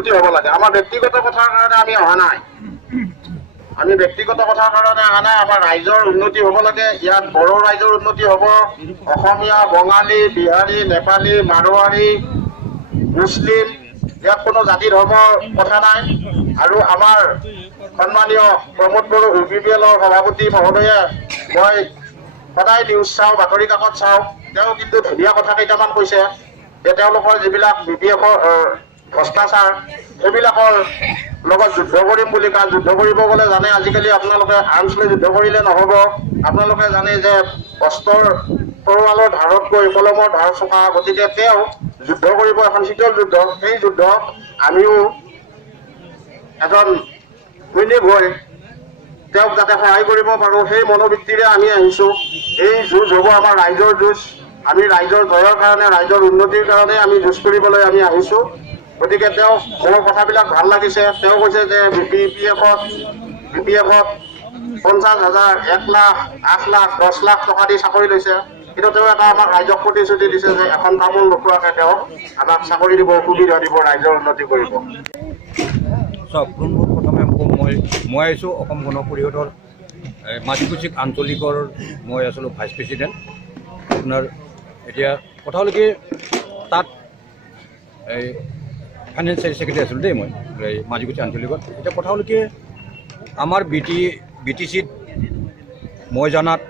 উন্নতি হ'ব লাগে। আমাৰ ব্যক্তিগত কথাৰ কাৰণে আমি অহা নাই, আমি ব্যক্তিগত কথাৰ কাৰণে অহা নাই। আমাৰ ৰাইজৰ উন্নতি হ'ব লাগে। ইয়াত বড়ো ৰাইজৰ উন্নতি হ'ব, অসমীয়া, বঙালী, বিহাৰী, নেপালী, মাৰোৱাৰী, মুছলিম, ইয়াত কোনো জাতি ধৰ্মৰ কথা নাই। আৰু আমাৰ সন্মানীয় প্ৰমোদ বড়ো UPPLৰ সভাপতি মহোদয়ে, মই সদায় নিউজ চাওঁ, বাতৰি কাকত চাওঁ, তেওঁ কিন্তু ধুনীয়া কথা কেইটামান কৈছে যে তেওঁলোকৰ যিবিলাক BPFৰ ভ্ৰষ্টাচাৰ সেইবিলাকৰ লগত যুদ্ধ কৰিম বুলি। কাৰণ যুদ্ধ কৰিব গ'লে জানে আজিকালি আপোনালোকে আৰ্মছ লৈ যুদ্ধ কৰিলে নহ'ব। আপোনালোকে জানে যে অস্ত্ৰৰ তৰোৱালৰ ধাৰতকৈ কলমৰ ধাৰ চোকা। গতিকে তেওঁ যুদ্ধ কৰিব এখন শীতল যুদ্ধ। সেই যুদ্ধ আমিও এজন সৈনিক হৈ তেওঁক যাতে সহায় কৰিব পাৰোঁ সেই মনোবৃত্তিৰে আমি আহিছোঁ। এই যুঁজ হ'ব আমাৰ ৰাইজৰ যুঁজ। আমি ৰাইজৰ জয়ৰ কাৰণে, ৰাইজৰ উন্নতিৰ কাৰণে আমি যুঁজ কৰিবলৈ আমি আহিছোঁ। গতিকে তেওঁ মোৰ কথাবিলাক ভাল লাগিছে। তেওঁ কৈছে যে BPFত 50,000, 1 লাখ, 8 লাখ, 10 লাখ টকা দি চাকৰি লৈছে। কিন্তু তেওঁ এটা আমাক ৰাইজক প্ৰতিশ্ৰুতি দিছে যে এখন তামোল নোখোৱাকৈ তেওঁ আমাক চাকৰি দিব, সুবিধা দিব, ৰাইজৰ উন্নতি কৰিব। চাওক, প্ৰথমে মই আহিছোঁ অসম গণ পৰিষদৰ মাজিকুছিক আঞ্চলিকৰ মই আছিলোঁ ভাইচ প্ৰেচিডেণ্ট। আপোনাৰ এতিয়া কথা হ'ল কি, তাত এই ফাইনেন্স ছেক্ৰেটাৰী আছিলোঁ দেই মই এই মাজিকুছি আঞ্চলিকত। এতিয়া কথা হ'ল কি, আমাৰ BTCত মই জনাত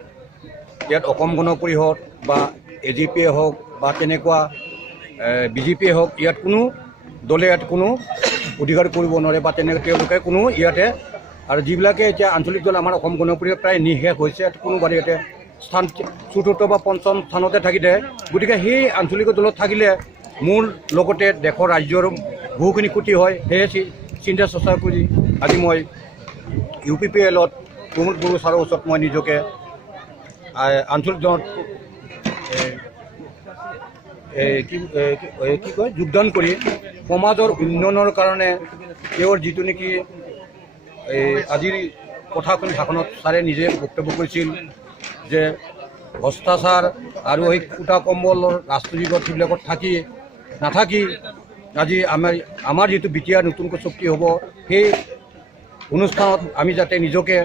ইয়াত অসম গণ পৰিষদ বা AGPয়ে হওক বা তেনেকুৱা BJPয়ে হওক, ইয়াত কোনো দলে ইয়াত কোনো অধিকাৰ কৰিব নোৱাৰে বা তেওঁলোকে কোনো ইয়াতে, আৰু যিবিলাকে এতিয়া আঞ্চলিক দল আমাৰ অসম গণ পৰিষদ প্ৰায় নিঃশেষ হৈছে। কোনোবাৰে ইয়াতে স্থান ৪ৰ্থ বা ৫ম স্থানতে থাকিলে। গতিকে সেই আঞ্চলিক দলত থাকিলে মোৰ লগতে দেশৰ ৰাজ্যৰ বহুখিনি ক্ষতি হয়। সেয়ে চিন্তা চৰ্চা কৰি আজি মই UPPLত প্ৰমোদ বড়ো ছাৰৰ ওচৰত মই নিজকে আঞ্চলিক দলত কি কয় যোগদান কৰি সমাজৰ উন্নয়নৰ কাৰণে তেওঁৰ যিটো নেকি আজিৰ কথাখিনি ভাষণত ছাৰে নিজে বক্তব্য কৰিছিল যে ভ্ৰষ্টাচাৰ আৰু সেই কুটা কম্বলৰ ৰাজনৈতিকত সেইবিলাকত নাথাকি আজি আমাৰ যিটো BTR নতুনকৈ চুক্তি হ'ব, সেই অনুষ্ঠানত আমি যাতে নিজকে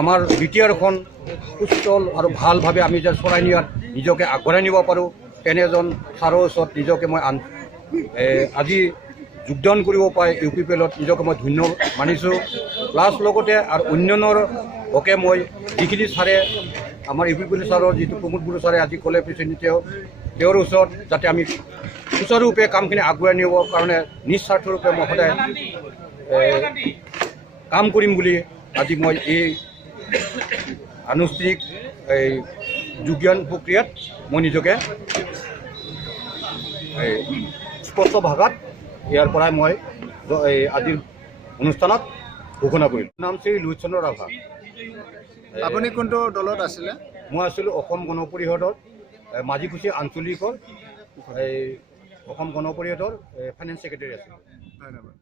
আমাৰ BTRখন সুস্থল আৰু ভালভাৱে আমি যাতে চলাই নিয়াত নিজকে আগবঢ়াই নিব পাৰোঁ, তেনে এজন ছাৰৰ ওচৰত নিজকে মই আজি যোগদান কৰিব পাই UPPLত নিজকে মই ধন্য মানিছোঁ। প্লাছ লগতে আৰু উন্নয়নৰ হকে মই যিখিনি ছাৰে আমাৰ UPPL ছাৰৰ যিটো প্ৰমোদ বড়ো ছাৰে আজি ক'লে তেওঁৰ ওচৰত যাতে আমি সুচাৰুৰূপে কামখিনি আগুৱাই নিবৰ কাৰণে নিস্বাৰ্থৰূপে মই সদায় কাম কৰিম বুলি আজি মই এই আনুষ্ঠানিক যোগদান প্ৰক্ৰিয়াত মই নিজকে স্পষ্ট ভাষাত ইয়াৰ পৰাই মই আজিৰ অনুষ্ঠানত ঘোষণা কৰিলোঁ। নাম শ্ৰী লোহিত চন্দ্ৰ ৰাভা। আপুনি কোনটো দলত আছিলে? মই আছিলোঁ অসম গণ পৰিষদৰ মাজিকুছি আঞ্চলিকৰ অসম গণ পৰিষদৰ ফাইনেন্স ছেক্ৰেটাৰী আছিলোঁ। ধন্যবাদ।